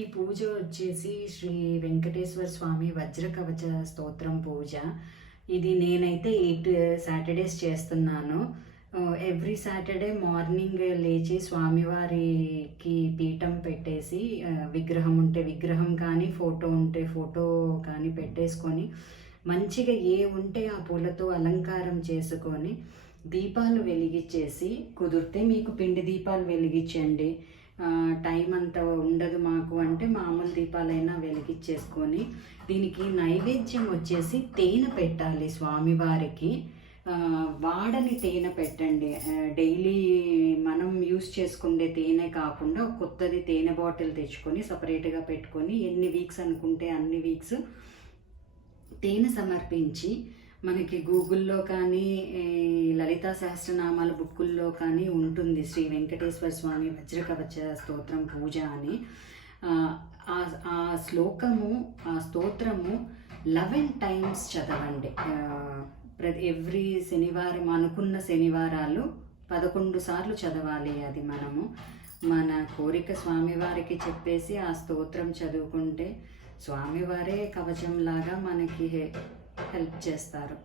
ఈ పూజ వచ్చేసి శ్రీ వెంకటేశ్వర స్వామి వజ్ర కవచ స్తోత్రం పూజ. ఇది నేనైతే 8 సాటర్డేస్ చేస్తున్నాను. ఎవ్రీ సాటర్డే మార్నింగ్ లేచి స్వామివారికి పీఠం పెట్టేసి విగ్రహం ఉంటే విగ్రహం కానీ ఫోటో ఉంటే ఫోటో కానీ పెట్టేసుకొని మంచిగా ఏ ఉంటే ఆ పూలతో అలంకారం చేసుకొని దీపాలు వెలిగించేసి, కుదిరితే మీకు పిండి దీపాలు వెలిగించండి, టైం అంత ఉండదు మాకు అంటే మామూలు దీపాలైనా వెలిగించేసుకొని, దీనికి నైవేద్యం వచ్చేసి తేనె పెట్టాలి స్వామివారికి. వాడని తేనె పెట్టండి. డైలీ మనం యూస్ చేసుకునే తేనె కాకుండా కొత్తది తేనె బాటిల్ తెచ్చుకొని సపరేట్గా పెట్టుకొని ఎన్ని వీక్స్ అనుకుంటే అన్ని వీక్స్ తేనె సమర్పించి, మనకి గూగుల్లో కానీ లలితా సహస్రనామాల బుక్కుల్లో కానీ ఉంటుంది శ్రీ వెంకటేశ్వర స్వామి వజ్రకవచ స్తోత్రం పూజ అని. ఆ శ్లోకము, ఆ స్తోత్రము 11 టైమ్స్ చదవండి. ఎవ్రీ శనివారం, అనుకున్న శనివారాలు 11 సార్లు చదవాలి. అది మనము మన కోరిక స్వామివారికి చెప్పేసి ఆ స్తోత్రం చదువుకుంటే స్వామివారే కవచంలాగా మనకి హెల్ప్ చేస్తారు.